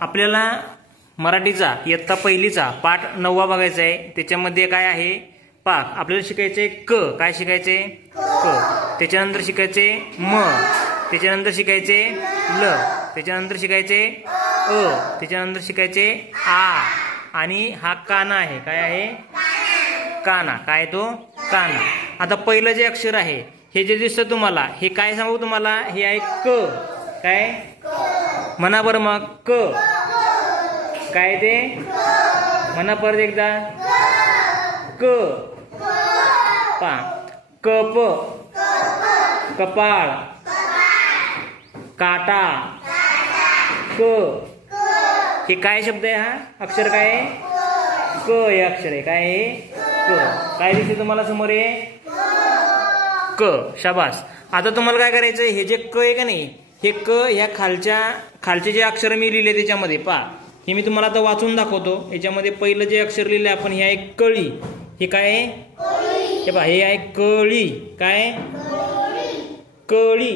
आपल्याला मराठीचा इयत्ता पहिलीचा पाठ 9वा बघायचा आहे। त्याच्यामध्ये काय आहे पाक आपल्याला शिकायचे क, काय शिकायचे क, त्याच्यानंतर शिकायचे म, त्याच्यानंतर शिकायचे ल, त्याच्यानंतर शिकायचे अ, त्याच्यानंतर शिकायचे आ, आणि हा काना आहे, काय आहे काना, काय तो काना। आता पहिलं जे अक्षर आहे हे जे दिसतं तुम्हाला हे काय सांगू तुम्हाला, हे आहे क, काय म्हणा बरं मग क, काय ते म्हणा परत एकदा क, पा कप, कपाळ, काटा, क, हे काय शब्द आहे, हा अक्षर काय आहे क, हे अक्षर आहे काय आहे क, काय दिसते तुम्हाला समोर आहे क, शाबास। आता तुम्हाला काय करायचं, हे जे क आहे का नाही हे क ह्या खालचे जे अक्षर मी लिहिले त्याच्यामध्ये पा हे मी तुम्हाला आता वाचून दाखवतो। याच्यामध्ये पहिलं जे अक्षर लिहिले आपण हे आहे कळी, हे काय आहे हे पहा हे आहे कळी, काय कळी,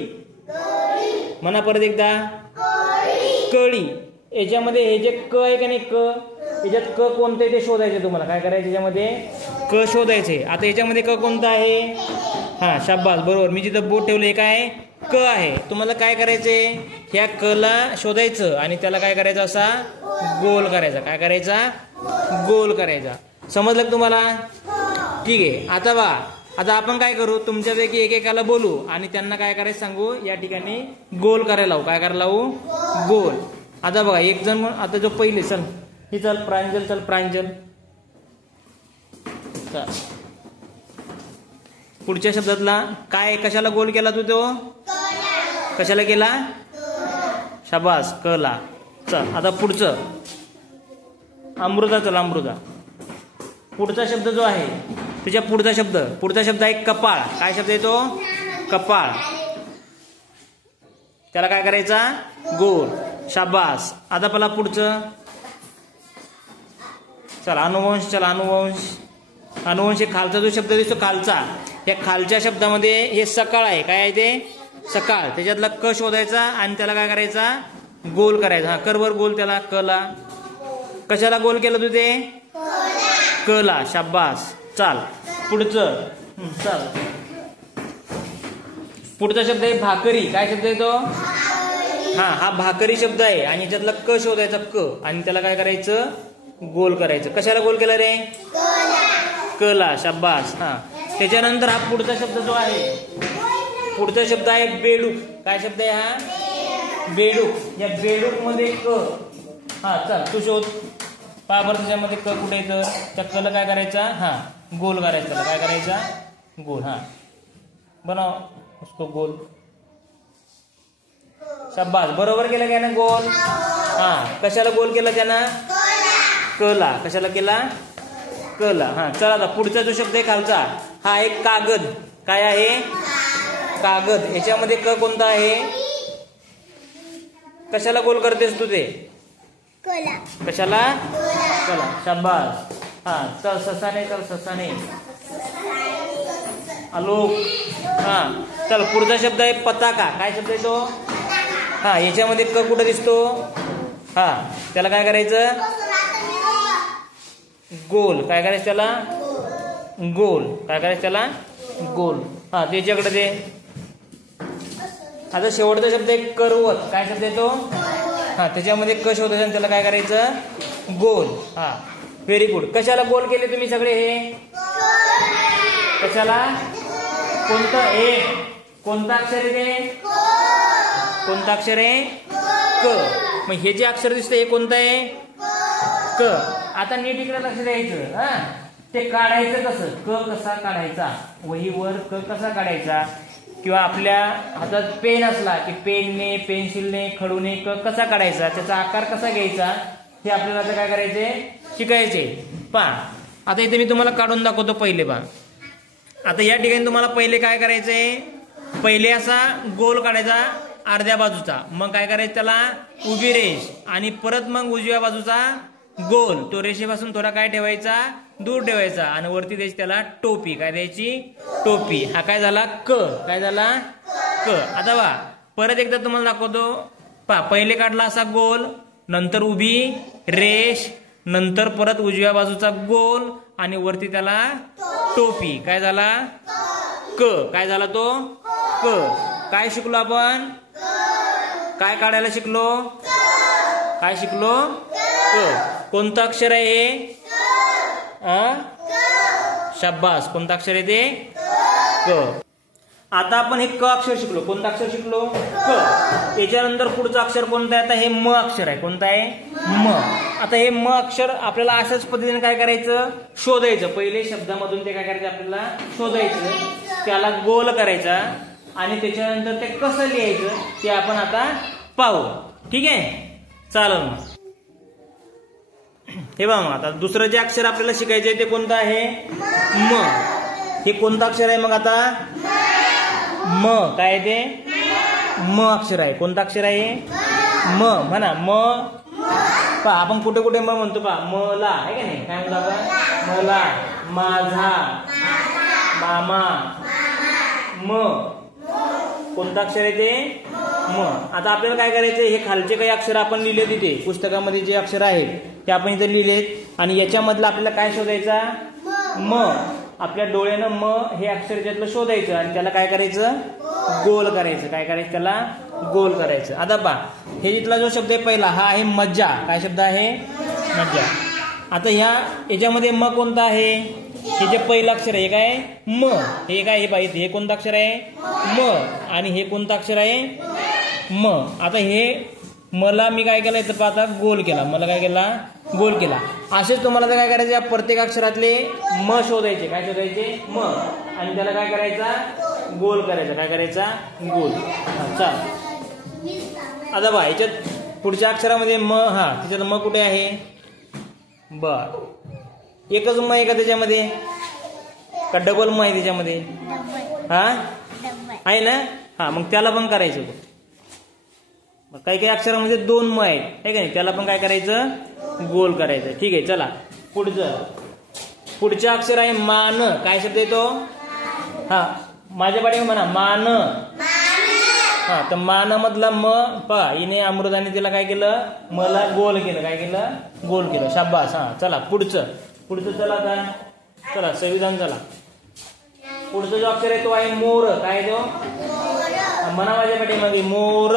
म्हणा परत एकदा कळी। याच्यामध्ये हे जे क आहे का नाही क, याच्यात क कोणतं आहे ते शोधायचे तुम्हाला, काय करायचं याच्यामध्ये क शोधायचे। आता याच्यामध्ये क कोणतं आहे, हा शाबास बरोबर, मी जिथं बोट ठेवलं हे काय क आहे। तुम्हाला काय करायचे ह्या क ला शोधायचं आणि त्याला काय करायचं असा गोल करायचा, काय करायचा गोल करायचा, समजलं तुम्हाला, ठीक आहे। आता बा आता आपण काय करू, तुमच्यापैकी एकेकाला बोलू आणि त्यांना काय करायचं सांगू, या ठिकाणी गोल करायला लावू, काय करायला लावू गोल। आता बघा एक जण, आता जो पहिले चल ही चल प्रांजल, चल प्रांजल, पुढच्या शब्दातला काय कशाला गोल केला तू, तो कशाला केला शाबास कला। चल आता पुढचं अमृता, चल अमृता, पुढचा शब्द जो आहे तुझ्या पुढचा शब्द आहे कपाळ, काय शब्द आहे तो कपाळ, त्याला काय करायचा गोल, शाबास। आता पहिला पुढचं चल अनुवंश, चल अनुवंश हे खालचा जो शब्द दिसतो खालचा, या खालच्या शब्दामध्ये हे सकाळ आहे, काय आहे ते सकाळ, त्याच्यातला क शोधायचा आणि त्याला काय करायचा गोल करायचा, हा कर बर गोल त्याला कला, कशाला गोल केलं तू ते कला, शाबास। चाल पुढचं, चल पुढचा शब्द आहे भाकरी, काय शब्द आहे तो हा भाकरी शब्द आहे आणि याच्यातला क शोधायचा क आणि त्याला काय करायचं गोल करायचं, कशाला गोल केला रे कला, शाबास। हा त्याच्यानंतर हा पुढचा शब्द जो आहे, पुढचा शब्द आहे बेडूक, काय शब्द आहे हा बेडूक, या बेडूक मध्ये क, हा चल तू शोध पाबर, त्याच्यामध्ये क कुठे येतं, त्या कला काय करायचा हा गोल करायचा, त्याला काय करायचा गोल, हा बनाव उसको गोल, शाबास बरोबर केलं काय ना गोल, हा कशाला गोल केला त्यानं कला, कशाला केला कला। हा चला आता पुढचा जो शब्द आहे खालचा हा एक कागद, काय आहे कागद, याच्यामध्ये क कोणता आहे, कशाला गोल करतेस तू ते कशाला कला, शाबास। हा चल ससाने, चल ससाने, आलोक, हा चल पुढचा शब्द आहे पताका, काय शब्द आहे तो हा याच्यामध्ये क कुठं दिसतो, हा त्याला काय करायचं गोल, काय करायचं त्याला गोल, काय करायचं त्याला गोल, हा त्याच्याकडे ते। आता शेवटचा शब्द आहे करवत, काय शब्द आहे तो हा त्याच्यामध्ये क शोधायचं आणि त्याला काय करायचं गोल, हा व्हेरी गुड। कशाला गोल केले तुम्ही सगळे हे, कशाला कोणतं हे कोणतं अक्षर आहे ते कोणतं अक्षर आहे क, मग हे जे अक्षर दिसतं हे कोणतं आहे क। आता नीट इकडे लक्ष द्यायचं, हा ते काढायचं कसं, क कसा काढायचा, वहीवर क कसा काढायचा, किंवा आपल्या हातात पेन असला की पेनने पेन्सिलने खडूने क कसा काढायचा, त्याचा आकार कसा घ्यायचा हे आपल्याला आता काय करायचे शिकायचे। पहा आता इथे मी तुम्हाला काढून दाखवतो पहिले, पहा आता या ठिकाणी तुम्हाला पहिले काय करायचंय, पहिले असा गोल काढायचा अर्ध्या बाजूचा, मग काय करायचं त्याला उभी रेष आणि परत मग उजव्या बाजूचा गोल, तो रेषेपासून थोडा काय ठेवायचा दूर ठेवायचा आणि वरती द्यायची त्याला टोपी, काय द्यायची टोपी, हा काय झाला क, काय झाला क। आता बा परत एकदा तुम्हाला दाखवतो, पहा पहिले काढला असा गोल नंतर उभी रेष, नंतर परत उजव्या बाजूचा गोल आणि वरती त्याला टोपी. काय झाला? क. काय झाला तो? क. काय शिकलो आपण? काय काढायला शिकलो? काय शिकलो? क. कोणतं अक्षर आहे हे? शाबास. कोणतं अक्षर आहे ते? क. आता आपण हे क अक्षर शिकलो. कोणतं अक्षर शिकलो? क. याच्यानंतर पुढचं अक्षर कोणतं आहे? आता हे म अक्षर आहे. कोणतं आहे? म. आता हे म अक्षर आपल्याला अशाच पद्धतीने काय करायचं? शोधायचं. पहिले शब्दामधून ते काय करायचं? आपल्याला शोधायचं, त्याला गोल करायचा आणि त्याच्यानंतर ते कसं लिहायचं ते आपण आता पाहू. ठीक आहे, चालेल मग. हे बघा, मग आता दुसरं जे अक्षर आपल्याला शिकायचं आहे ते कोणतं आहे? म. हे कोणतं अक्षर आहे मग आता? म. काय ते? म अक्षर आहे. कोणतं अक्षर आहे? म. म्हणा म. पहा आपण कुठे कुठे म म्हणतो. पहा, मला आहे का नाही? काय म्हणतो आपण? मला, माझा, मामा. म. कोणतं अक्षर आहे ते? म. आता आपल्याला काय करायचं? हे खालचे काही अक्षर आपण लिहिले तिथे पुस्तकामध्ये जे अक्षर आहेत ते आपण इथे लिहिलेत आणि याच्यामधलं आपल्याला काय शोधायचा? म. आपल्या डोळ्यानं म हे अक्षर त्यातलं शोधायचं आणि त्याला काय करायचं? गोल करायचं. काय करायचं? त्याला गोल करायचं. आता पहा, हे जिथला जो शब्द आहे पहिला, हा आहे मज्जा. काय शब्द आहे? मज्जा. आता याच्यामध्ये म कोणता आहे? हे जे पहिलं अक्षर आहे काय? म. हे काय? हे पाहिजे. हे कोणतं अक्षर आहे? म. आणि हे कोणतं अक्षर आहे? म. आता हे मला मी काय केलं इथं पाहता? गोल केला. मला काय केला? गोल केला. असेच तुम्हाला काय करायचे? प्रत्येक अक्षरातले म शोधायचे. काय शोधायचे? म. आणि त्याला काय करायचा? गोल करायचा. काय करायचा? गोल. चाल. आता बा, याच्यात पुढच्या अक्षरामध्ये म. हा, त्याच्यात म कुठे आहे? बर, एकच म आहे का त्याच्यामध्ये? का डबल म आहे त्याच्यामध्ये? हा, आहे ना? हा, मग त्याला पण करायचं. काही काही अक्षरामध्ये दोन म आहेत, आहे का नाही? त्याला पण काय करायचं? गोल करायचं. ठीक आहे, चला पुढचं अक्षर आहे मान. काय शब्द येतो? हा, माझ्या पाठीवर म्हणा मान. हा, तर मान मधला म. पहा, हिने अमृताने तिला काय केलं? मला गोल केलं. काय केलं? गोल केलं. शाबास. हा, चला पुढचं चला आता. चला संविधान. चला पुढचा जो अक्षर आहे तो आहे मोर. काय तो? म्हणा माझ्या पाठीमध्ये मोर.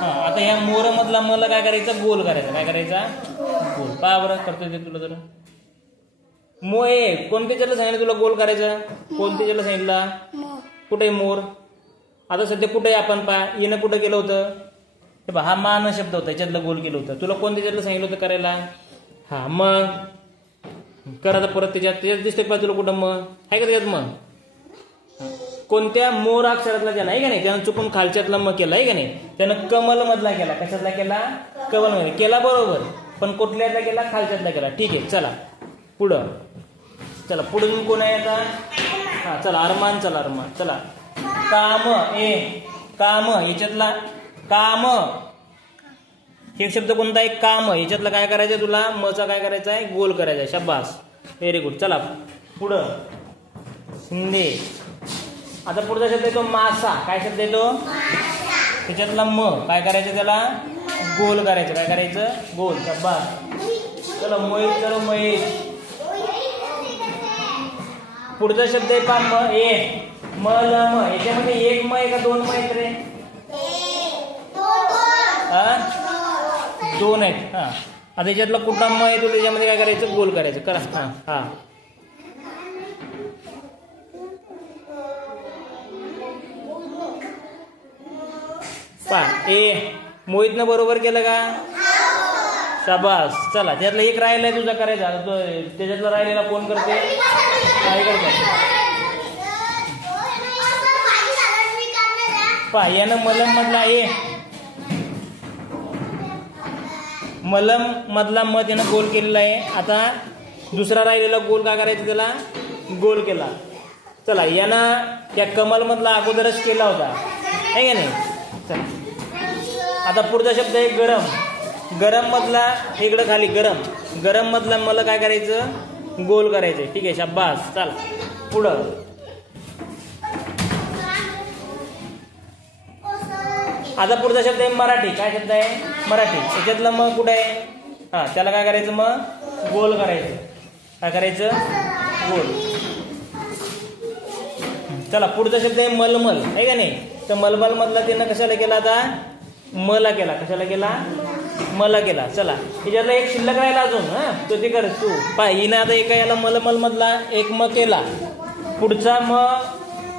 हा, आता ह्या मोर मधला मला काय करायचं? गोल करायचा. काय करायचा? गोल. पहा बरं, करतोय ते तुला. जरा मोये कोणत्या त्याला सांगितलं तुला गोल करायचं? कोणत्या त्याला सांगितलं? कुठे मोर? आता सध्या कुठे आपण? पहा, येणं कुठं केलं होतं? हा मान शब्द होता, याच्यातलं गोल केलं होतं. तुला कोणत्या त्याला सांगितलं होतं करायला? हा, मग कर आता परत. त्याच्यात दिसते पाहिजे तुला कुठं? मग आहे का त्याच्यात? मग कोणत्या? मोर अक्षरातला त्याला, आहे का नाही? त्यानं चुकून खालच्यातला मग केला, आहे का नाही? त्यानं कमल मधला केला. कशातला केला? कमल मध्ये केला, बरोबर. पण कुठल्यातला केला? खालच्यातला केला. ठीक आहे, चला पुढं. चला पुढून कोण आहे आता? हा, चला अरमान. चला अरमान. चला काम. काम. याच्यातला काम. हे शब्द कोणता आहे? काम. याच्यातला काय करायचं तुला? मचा काय करायचा आहे? गोल करायचा आहे. शाबास, व्हेरी गुड. चला पुढं. शिंदे. आता पुढचा शब्द येतो मासा. काय शब्द येतो? त्याच्यातला म. काय करायचं? त्याला गोल करायचं. काय करायचं? गोल. शाबास. चला महेश. चलो महेश. पुढचा शब्द आहे पा म. मल म. याच्यामध्ये एक म आहे का दोन म आहेत रे? दोन आहेत. हा, आता याच्यातला कुठला म येतो त्याच्यामध्ये काय करायचं? गोल करायचं. करा. हा हा, मोहितनं बरोबर केलं का? शाबास. चला त्यातला एक राहिलाय तुझा करायचा. त्याच्यातला राहिलेला कोण करते? काय करते? पहा, यानं मलम मधला मलम मधला म त्यानं गोल केलेला आहे. आता दुसरा राहिलेला गोल काय करायचं? त्याला गोल केला. चला, यानं त्या कमल मधला अगोदरच केला होता, आहे का नाही? चला आता पुढचा शब्द आहे गरम. गरम मधला इकडं खाली गरम मधला मला काय करायचं? गोल करायचं. ठीक आहे, शाबास. चला पुढं. आता पुढचा शब्द आहे मराठी. काय शब्द आहे? मराठी. याच्यातलं म कुठे आहे? हा, त्याला काय करायचं? मग गोल करायचं. काय करायचं? गोल. चला पुढचा शब्द आहे मलमल, आहे का नाही? तर मलमल मधला त्यानं कशाला केला? आता मला केला. कशाला केला? मला केला. चला याच्यातला एक शिल्लक राहिला अजून. हा, तो ते कर तू. पाय हिनं आता एका याला मलमल मधला एक म केला. पुढचा म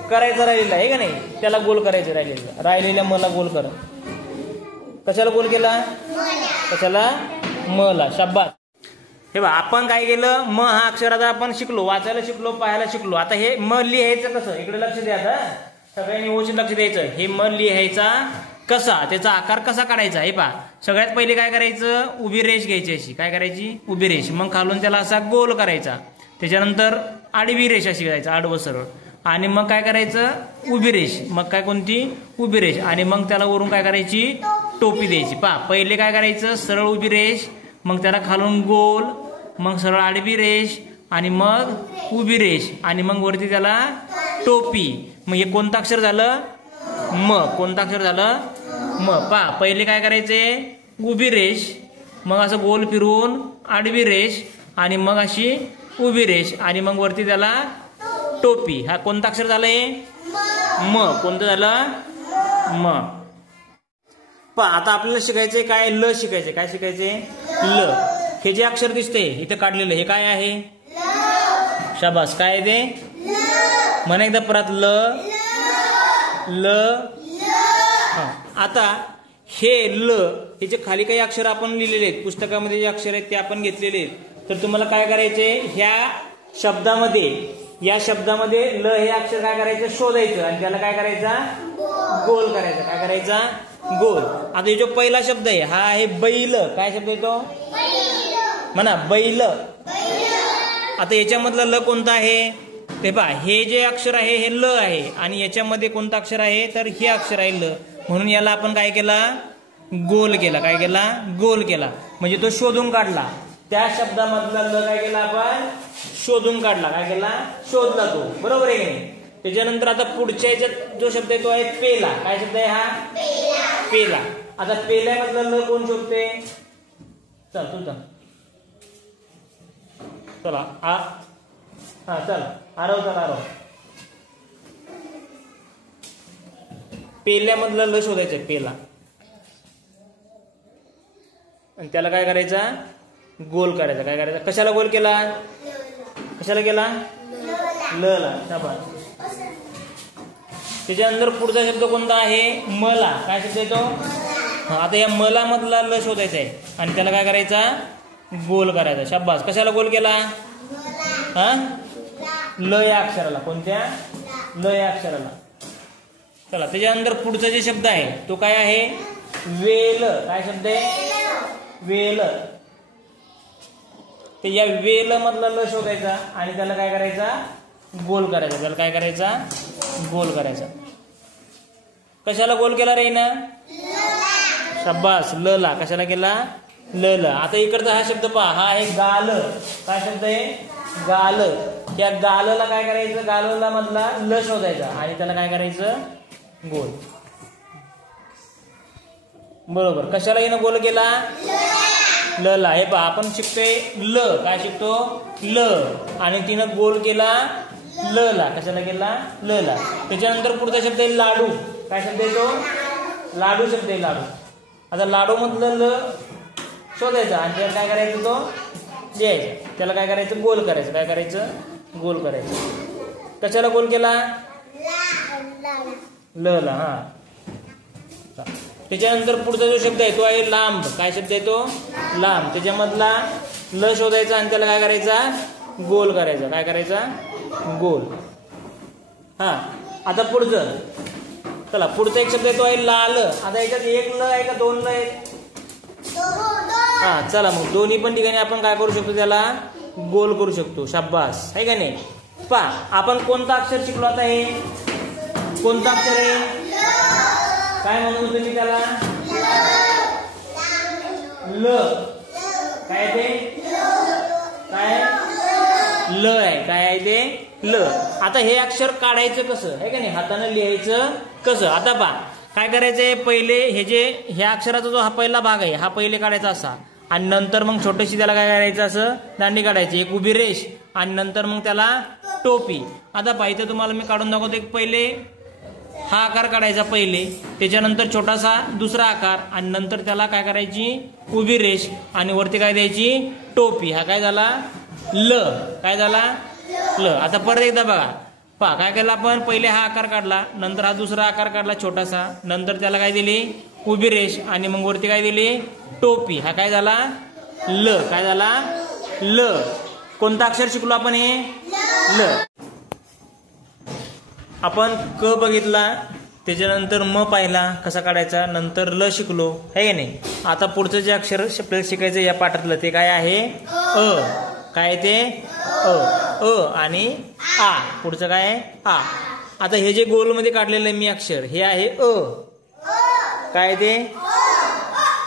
करायचा राहिलेला आहे का नाही? त्याला गोल करायचं राहिलेल्या मला गोल कर. कशाला गोल केला? कशाला? मला. शाबास. हे बघा आपण काय केलं? म हा अक्षर आता आपण शिकलो, वाचायला शिकलो, पाहायला शिकलो. आता हे म लिहायचं कसं? इकडे लक्ष द्या. आता सगळ्यांनी व्यवस्थित लक्ष द्यायचं. हे म लिहायचा कसा? त्याचा आकार कसा काढायचा? हे पहा, सगळ्यात पहिले काय करायचं? उभी रेष घ्यायची अशी. काय करायची? उभी रेष. मग खालून त्याला असा गोल करायचा. त्याच्यानंतर आडवी रेष अशी करायचा, आडवं सरळ. आणि मग काय करायचं? उभी रेष. मग काय? कोणती? उभी रेष. आणि मग त्याला वरून काय करायची? टोपी द्यायची. पहा पहिले काय करायचं? सरळ उभी रेष, मग त्याला खालून गोल, मग सरळ आडवी रेष, आणि मग उभी रेष, आणि मग वरती त्याला टोपी. मग हे कोणतं अक्षर झालं? म. कोणतं अक्षर झालं? म. पहा पहिले काय करायचे? उभी रेष, मग असं गोल फिरून आडवी रेष, आणि मग अशी उभी रेष, आणि मग वरती त्याला टोपी. हा कोणतं अक्षर झालंय? म. कोणतं झालं? म. पहा आता आपल्याला शिकायचंय काय? ल शिकायचंय. काय शिकायचंय? ल. हे जे अक्षर दिसते इथे काढलेलं, हे काय आहे? शाबास. काय आहे ते? म्हणा एकदा परत. ल ल. आता हे ल, ह्याचे खाली काही अक्षर आपण लिहिलेले आहेत पुस्तकामध्ये, जे अक्षर आहेत ते आपण घेतलेले आहेत. तर तुम्हाला काय करायचे? ह्या शब्दामध्ये, या शब्दामध्ये ल हे अक्षर काय करायचं? शोधायचं, आणि त्याला काय करायचा? गोल करायचा. काय करायचा? गोल. आता हे जो पहिला शब्द आहे हा आहे बैल. काय शब्द आहे तो? म्हणा बैल. आता याच्यामधला ल कोणता आहे? ते पहा, हे जे अक्षर आहे हे ल आहे, आणि याच्यामध्ये कोणतं अक्षर आहे? तर हे अक्षर आहे ल. म्हणून याला आपण काय केला? गोल केला. काय केला? गोल केला. म्हणजे तो शोधून काढला. त्या शब्दामधला ल काय केला आपण? शोधून काढला. काय केला? शोधला तो. बरोबर आहे की नाही? त्याच्यानंतर आता पुढच्या याच्यात जो शब्द आहे तो आहे पेला. काय शब्द आहे हा? पेला. आता पेल्यामधला ल कोण शोधते? चल तू चल. चला हा चल आरव. चल आरव. पेल्यामधला ल शोधायचं. पेला. आणि त्याला काय करायचा? गोल करायचा. काय करायचा? कशाला गोल केला? कशाला केला? ल ला. शाबास. त्याच्यानंतर पुढचा शब्द कोणता आहे? मला. काय शब्द आहे तो? आता या मला मधला ल शोधायचा आहे, आणि त्याला काय करायचा? गोल करायचा. शाबास. कशाला गोल केला? हा, ल या अक्षराला. कोणत्या? ल या अक्षराला. चला त्याच्यानंतर पुढचा जे शब्द आहे तो काय आहे? वेल. काय शब्द आहे? वेल. ते या वेल मधला ल शोधायचा, आणि त्याला काय करायचा? गोल करायचा. त्याला काय करायचा? गोल करायचा. कशाला गोल केला रे ना? शाबास. ल ला. कशाला केला? ल ला. आता इकडचा हा शब्द पहा, हा आहे गाल. काय शब्द आहे? गाल. त्या गालला काय करायचं? गालला मधला ल शोधायचा, आणि त्याला काय करायचं? गोल. बरोबर. कशाला येणं गोल केला? ल ला. हे पहा आपण शिकतोय ल. काय शिकतो? ल. आणि तिनं गोल केला ल ला. कशाला केला? ल ला. त्याच्यानंतर पुढचा शब्द आहे लाडू. काय शब्द आहे तो? लाडू शब्द आहे. लाडू. आता लाडू मधलं ल शोधायचा, आणि त्याला काय करायचं? तो लिहायचा. त्याला काय करायचं? गोल करायचं. काय करायचं? गोल करायचं. कशाला गोल केला? ल ला. हा. त्याच्यानंतर पुढचा जो शब्द आहे तो आहे लांब. काय शब्द आहे तो? लांब. त्याच्यामधला ल शोधायचा, आणि त्याला काय करायचा? गोल करायचा. काय करायचा? गोल. हा. आता पुढचं. चला पुढचा एक शब्द आहे तो आहे लाल. आता याच्यात एक ल आहे का दोन ल आहेत? हा. चला मग दोन्ही पण ठिकाणी आपण काय करू शकतो? त्याला गोल करू शकतो. शाबास. आहे का नाही? पहा आपण कोणता अक्षर शिकलो आता? हे कोणतं अक्षर आहे? काय म्हणून तुम्ही त्याला? ल. काय ते? काय? ल आहे. काय आहे ते? ल. आता हे अक्षर काढायचं कसं? आहे का नाही? हाताने लिहायचं कसं? आता पहा काय करायचंय, पहिले ह्या अक्षराचा जो हा पहिला भाग आहे हा पहिले काढायचा असा, आणि नंतर मग छोटीशी त्याला काय करायचं, असं दांडी काढायची, एक उभी रेष, आणि नंतर मग त्याला टोपी. आता पाहिजे तुम्हाला मी काढून दाखवतो. एक पहिले हा आकार काढायचा पहिले, त्याच्यानंतर छोटासा दुसरा आकार, आणि नंतर त्याला काय करायची, उभी रेष, आणि वरती काय द्यायची, टोपी. हा काय झाला, ल. काय झाला, ल. आता परत एकदा बघा, पहा काय केलं आपण, पहिले हा आकार काढला, नंतर हा दुसरा आकार काढला छोटासा, नंतर त्याला काय दिली, उभी रेष, आणि मग वरती काय दिली, टोपी. हा काय झाला, ल. काय झाला, ल. कोणता अक्षर शिकलो आपण, हे ल. आपण क बघितला, त्याच्यानंतर म पाहिला कसा काढायचा, नंतर ल शिकलो, है की नाही. आता पुढचं जे अक्षर आपल्याला शिकायचं या पाठातलं ते काय आहे, अ. काय ते, अ. अ आणि आ. पुढचं काय आहे, आ. आता हे जे गोलमध्ये काढलेलं आहे मी अक्षर, हे आहे अ. काय ते,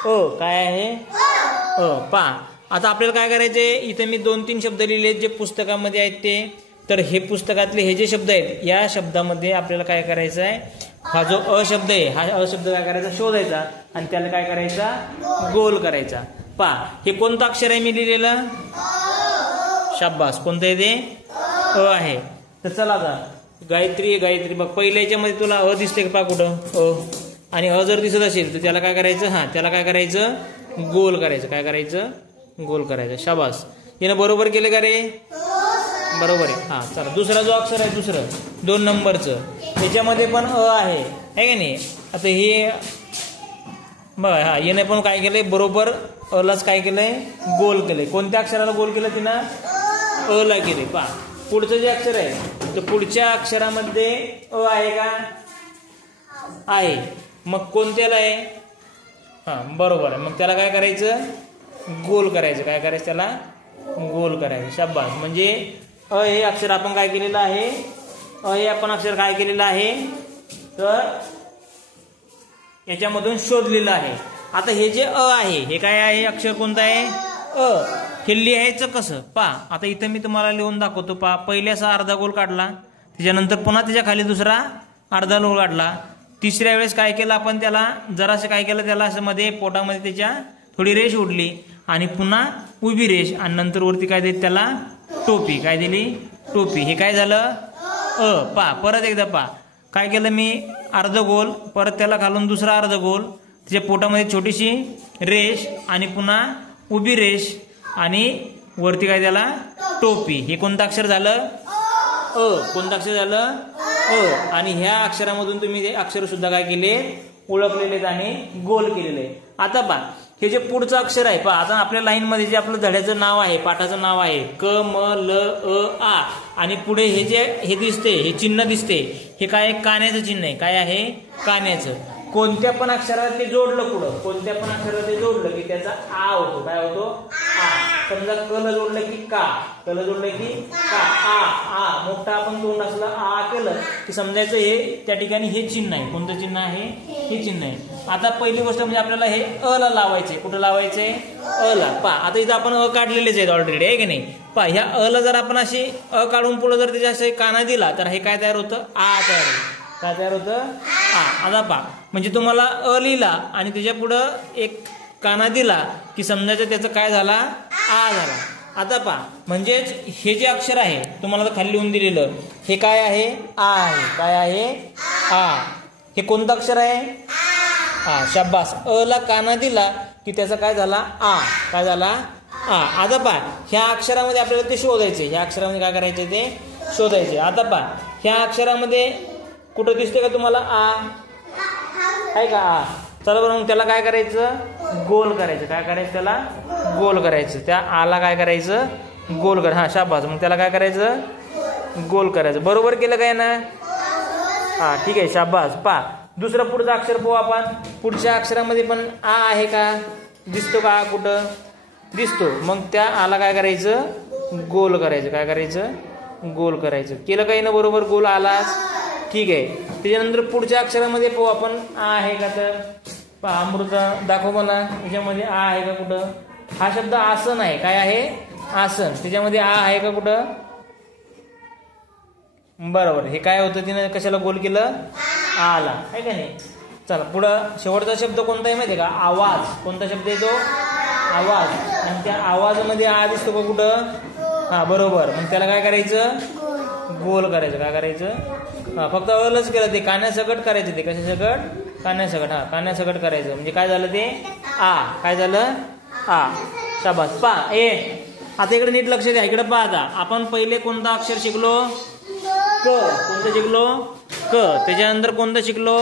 अ. काय आहे, अ. पहा आता आपल्याला काय करायचे, इथे मी 2-3 शब्द लिहिले जे पुस्तकामध्ये आहेत ते. तर हे पुस्तकातले हे जे शब्द आहेत, या शब्दामध्ये आपल्याला काय करायचं आहे, हा जो अ शब्द आहे, हा अ शब्द काय करायचा, शोधायचा, आणि त्याला काय करायचा, गोल करायचा. पहा हे कोणतं अक्षर आहे मी लिहिलेलं, शाबास. कोणतं आहे ते, अ आहे. तर चला आता गायत्री, गायत्री बघ, पहिल्या याच्यामध्ये तुला अ दिसते का, पहा कुठं अ, आणि अ जर दिसत असेल तर त्याला काय करायचं, हा त्याला काय करायचं, गोल करायचं. काय करायचं, गोल करायचं. शाबास. यानं बरोबर केले का रे, बरोबर आहे. हा चला, दुसरा जो अक्षर आहे, दुसरं 2 नंबरचं, त्याच्यामध्ये पण अ आहे का नाही. आता हे बघा, हा याने पण काय केलंय, बरोबर अलाच काय केलंय, गोल केलंय. कोणत्या अक्षराला गोल केलं तिनं, अ ला केले. पहा पुढचं जे अक्षर आहे, तर पुढच्या अक्षरामध्ये अ आहे का, आहे. मग कोणत्याला आहे, हा बरोबर आहे. मग त्याला काय करायचं, गोल करायचं. काय करायचं, त्याला गोल करायचं. शाबास. म्हणजे अ हे अक्षर आपण काय केलेलं आहे, अ हे आपण अक्षर काय केलेलं आहे, तर याच्यामधून शोधलेलं आहे. आता हे जे अ आहे, हे काय आहे, अक्षर कोणतं आहे, अ. हे लिहायचं कसं, पहा आता इथं मी तुम्हाला लिहून दाखवतो. पहा पहिले असा अर्धा गोल काढला, त्याच्यानंतर पुन्हा त्याच्या खाली दुसरा अर्धा गोल काढला. तिसऱ्या वेळेस काय केलं आपण, त्याला जरासं काय केलं, त्याला असं मध्ये पोटामध्ये त्याच्या थोडी रेष उडली, आणि पुन्हा उभी रेष, आणि नंतर वरती काय देत, त्याला टोपी. काय दिली, टोपी. हे काय झालं, अ. पहा परत एकदा पहा, काय केलं मी, अर्ध गोल, परत त्याला घालून दुसरा अर्ध गोल, त्याच्या पोटामध्ये छोटीशी रेष, आणि पुन्हा उभी रेष, आणि वरती काय, त्याला टोपी. हे कोणतं अक्षर झालं, अ. कोणतं अक्षर झालं, अ. आणि ह्या अक्षरामधून तुम्ही ते अक्षर सुद्धा काय केले, ओळखलेले आणि गोल केलेले. आता पहा हे जे पुढचं अक्षर आहे, पहा आता आपल्या लाईन मध्ये जे आपलं धड्याचं नाव आहे, पाठाचं नाव आहे, क म ल अ आ, आणि पुढे हे जे हे दिसते, हे चिन्ह दिसते, हे काय, कान्याचं चिन्ह आहे. काय आहे, कान्याचं. कोणत्या पण अक्षराला ते जोडलं, पुढं कोणत्या पण अक्षराला ते जोडलं की त्याचा आ होतो. काय होतो, आ. समजा कल जोडलं की का, कल जोडलं की का, आ. आ मोठा आपण तोंड असलं, आ केलं की समजायचं हे त्या ठिकाणी हे चिन्ह आहे. कोणतं चिन्ह आहे, हे चिन्ह आहे. आता पहिली गोष्ट म्हणजे आपल्याला हे अ ला लावायचे. कुठं लावायचे, अ ला. पहा आता इथं आपण अ काढलेलेच आहेत ऑलरेडी, आहे की नाही. पहा ह्या अ ला जर आपण अशी अ काढून पुढे जर त्याच्या असे काना दिला, तर हे काय तयार होतं, आ तयार होतं. काय तयार होतं, आ. आता पहा म्हणजे तुम्हाला अ लिहिला आणि त्याच्या पुढं एक काना दिला की समजायचं त्याचं काय झाला, आ झाला. आता पहा म्हणजेच हे जे अक्षर आहे तुम्हाला खाली लिहून दिलेलं, हे काय आहे, आ आहे. काय आहे, आ. हे कोणतं अक्षर आहे, आ. शाबास. अ ला काना दिला की त्याचा काय झाला, आ. काय झाला, आ. आता पहा ह्या अक्षरामध्ये आपल्याला ते शोधायचे. ह्या अक्षरामध्ये काय करायचे, ते शोधायचे. आता पहा ह्या अक्षरामध्ये कुठं दिसते का तुम्हाला, आ आहे का, आ. चला बरं मग त्याला काय करायचं, गोल करायचं. काय करायचं, त्याला गोल करायचं. त्या आला काय करायचं, गोल कर. हा शाबास. मग त्याला काय करायचं, गोल करायचं. बरोबर केलं काय ना, हा ठीक आहे, शाबास. पहा दुसरं पुढचं अक्षर पाहू आपण. पुढच्या अक्षरामध्ये पण आ आहे का, दिसतो का, कुठं दिसतो. मग त्या आला काय करायचं, गोल करायचं. काय करायचं, गोल करायचं. केलं काही ना, बरोबर गोल आलाच, ठीक आहे. त्याच्यानंतर पुढच्या अक्षरामध्ये पाहू आपण, आ आहे का, तर पहा अमृता दाखव मला, याच्यामध्ये आ आहे का कुठं. हा शब्द आसन आहे. काय आहे, आसन. त्याच्यामध्ये आ आहे का कुठं, बरोबर. हे काय होतं, तिने कशाला गोल केलं, आला, आहे का नाही. चला पुढं शेवटचा शब्द कोणता आहे माहिती आहे का? आवाज. कोणता शब्द येतो? आवाज. आणि त्या आवाजामध्ये आ दिसतो का कुठं? हा बरोबर. मग त्याला काय करायचं? गोल करायचं. काय करायचं? फक्त अलच केलं ते कान्यासकट करायचं. ते कशासकट? कान्यासकट. हा कान्यासकट करायचं. म्हणजे काय झालं ते? आ. काय झालं? आ. शाबास. पा ए आता इकडे नीट लक्ष द्या. इकडे पहा. आता आपण पहिले कोणता अक्षर शिकलो? क. कोणतं शिकलो? क. त्याच्यानंतर कोणतं शिकलो?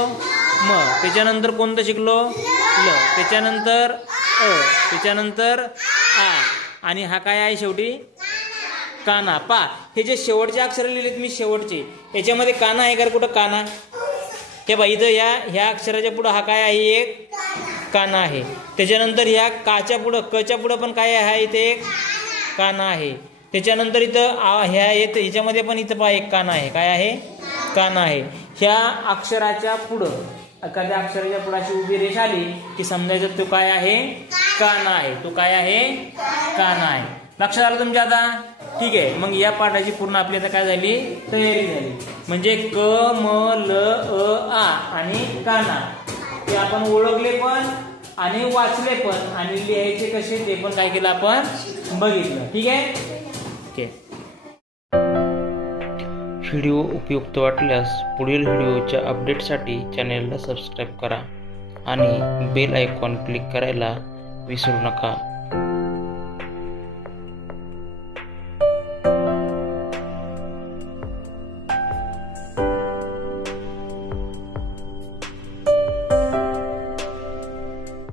म. त्याच्यानंतर कोणतं शिकलो? ल. त्याच्यानंतर अ. त्याच्यानंतर आ. आणि हा काय आहे शेवटी? काना. पा हे जे शेवटचे अक्षर लिहिलेत मी शेवटचे, याच्यामध्ये काना आहे का? कुठं काना? हे बघा इथं ह्या अक्षराच्या पुढं हा काय आहे? एक काना आहे. त्याच्यानंतर ह्या काच्या पुढं कच्या पुढं पण काय आहे? इथे एक काना आहे. त्याच्यानंतर इथं ह्याच्यामध्ये पण इथं पहा एक काना आहे. काय आहे? काना आहे. ह्या अक्षराच्या पुढं एखाद्या अक्षराच्या पुढे अशी उभी रेष आली की समजायचं तो काय आहे? काना आहे. तो काय आहे? काना आहे. लक्षात आलं तुमच्या आता? ठीक आहे. मग या पाठाची पूर्ण आपली आता काय झाली? तयारी झाली. म्हणजे क म ल अ आ आणि काना ते आपण ओळखले पण आणि वाचले पण आणि लिहायचे कसे ते पण काय केलं आपण? बघितलं. ठीक आहे. ओके. व्हिडिओ उपयुक्त वाटल्यास पुढील व्हिडिओच्या अपडेटसाठी चॅनेलला सबस्क्राईब करा आणि बेल आयकॉन क्लिक करायला विसरू नका.